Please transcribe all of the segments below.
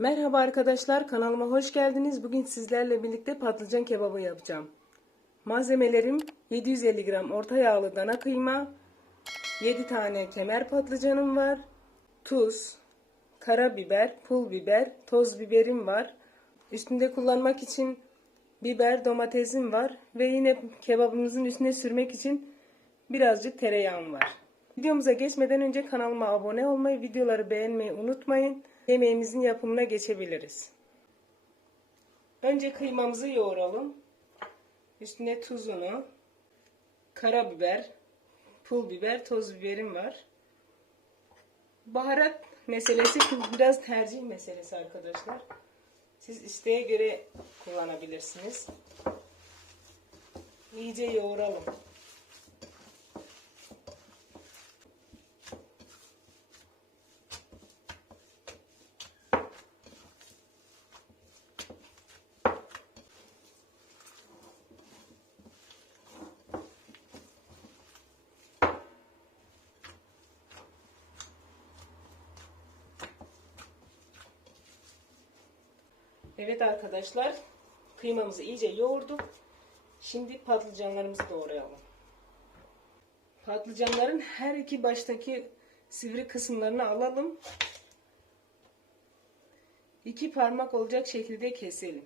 Merhaba arkadaşlar kanalıma hoş geldiniz. Bugün sizlerle birlikte patlıcan kebabı yapacağım. Malzemelerim 750 gram orta yağlı dana kıyma, 7 tane kemer patlıcanım var, tuz, karabiber, pul biber, toz biberim var. Üstünde kullanmak için biber, domatesim var ve yine kebabımızın üstüne sürmek için birazcık tereyağım var. Videomuza geçmeden önce kanalıma abone olmayı, videoları beğenmeyi unutmayın. Yemeğimizin yapımına geçebiliriz. Önce kıymamızı yoğuralım. Üstüne tuzunu, karabiber, pul biber, toz biberim var. Baharat meselesi biraz tercih meselesi arkadaşlar. Siz isteğe göre kullanabilirsiniz. İyice yoğuralım. Evet arkadaşlar kıymamızı iyice yoğurduk. Şimdi patlıcanlarımızı doğrayalım. Patlıcanların her iki baştaki sivri kısımlarını alalım. İki parmak olacak şekilde keselim.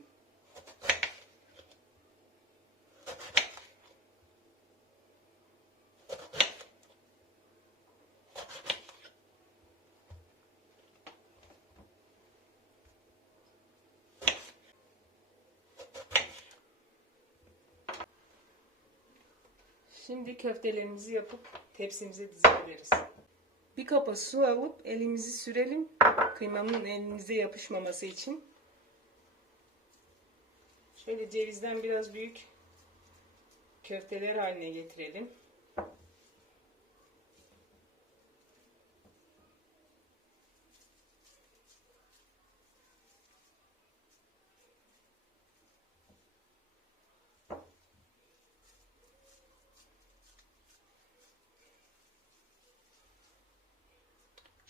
Şimdi köftelerimizi yapıp tepsimize dizebiliriz. Bir kapa su alıp elimizi sürelim. Kıymamın elimize yapışmaması için. Şöyle cevizden biraz büyük köfteler haline getirelim.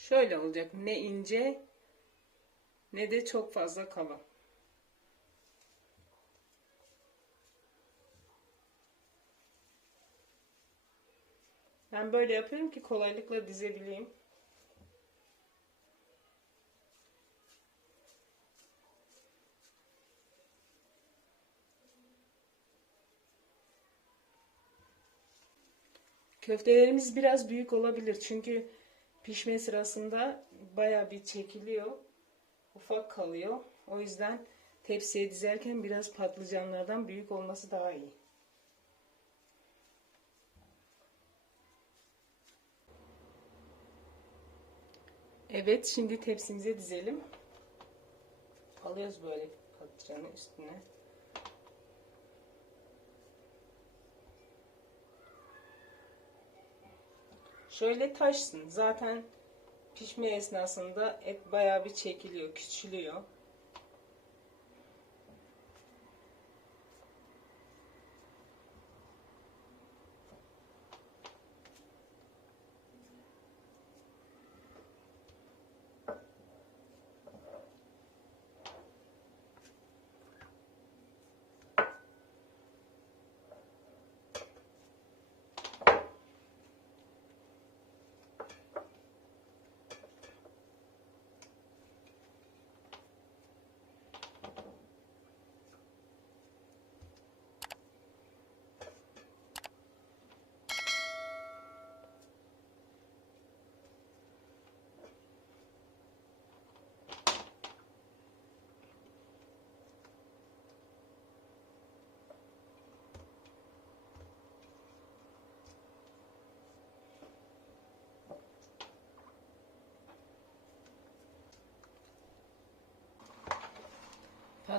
Şöyle olacak. Ne ince ne de çok fazla kalın. Ben böyle yapıyorum ki kolaylıkla dizebileyim. Köftelerimiz biraz büyük olabilir çünkü pişme sırasında baya bir çekiliyor. Ufak kalıyor. O yüzden tepsiye dizerken biraz patlıcanlardan büyük olması daha iyi. Evet şimdi tepsimize dizelim. Alıyoruz böyle patlıcanı üstüne. Şöyle taşsın. Zaten pişme esnasında et bayağı bir çekiliyor, küçülüyor.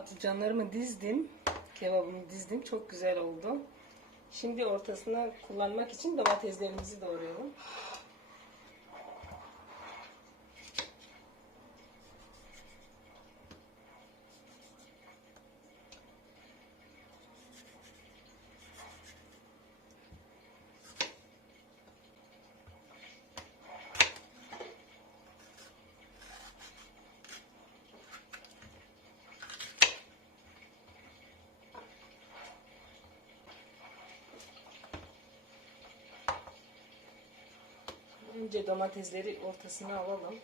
Patlıcanlarımı dizdim. Kebabımı dizdim. Çok güzel oldu. Şimdi ortasına kullanmak için domateslerimizi doğruyorum. Önce domatesleri ortasına alalım.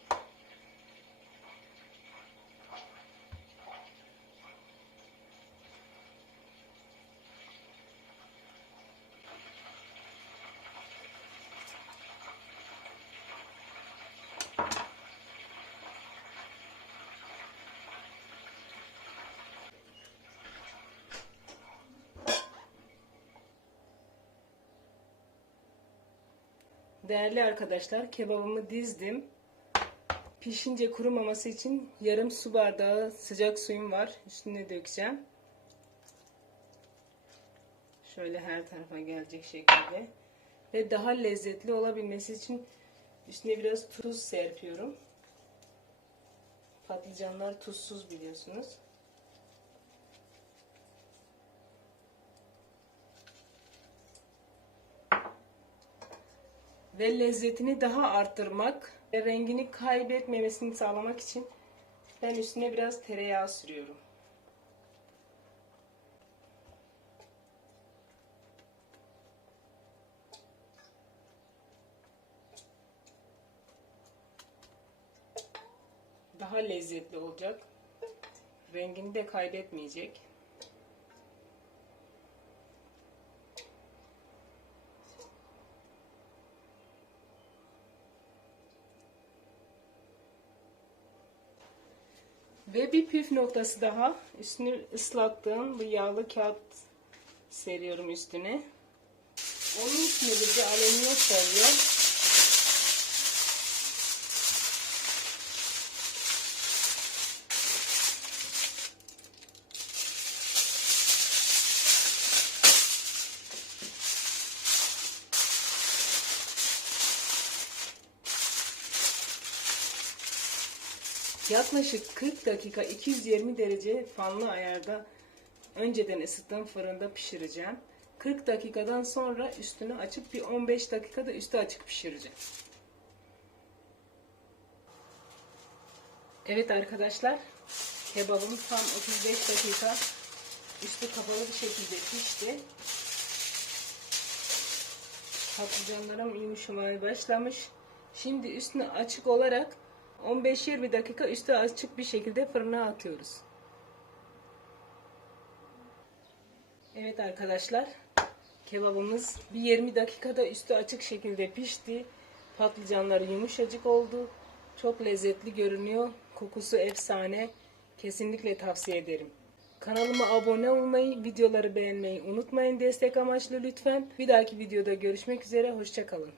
Değerli arkadaşlar kebabımı dizdim. Pişince kurumaması için yarım su bardağı sıcak suyum var. Üstüne dökeceğim. Şöyle her tarafa gelecek şekilde. Ve daha lezzetli olabilmesi için üstüne biraz tuz serpiyorum. Patlıcanlar tuzsuz biliyorsunuz. Ve lezzetini daha arttırmak ve rengini kaybetmemesini sağlamak için ben üstüne biraz tereyağı sürüyorum. Daha lezzetli olacak. Rengini de kaybetmeyecek. Ve bir püf noktası daha. Üstünü ıslattığım bu yağlı kağıt seriyorum üstüne. Onun üstüne bir de alüminyum folyo. Yaklaşık 40 dakika 220 derece fanlı ayarda önceden ısıttığım fırında pişireceğim. 40 dakikadan sonra üstünü açıp bir 15 dakikada üstü açık pişireceğim. Evet arkadaşlar kebabım tam 35 dakika üstü kapalı bir şekilde pişti. Patlıcanlarım yumuşamaya başlamış. Şimdi üstünü açık olarak 15-20 dakika üstü açık bir şekilde fırına atıyoruz. Evet arkadaşlar kebabımız bir 20 dakikada üstü açık şekilde pişti. Patlıcanları yumuşacık oldu. Çok lezzetli görünüyor. Kokusu efsane. Kesinlikle tavsiye ederim. Kanalıma abone olmayı, videoları beğenmeyi unutmayın destek amaçlı lütfen. Bir dahaki videoda görüşmek üzere. Hoşçakalın.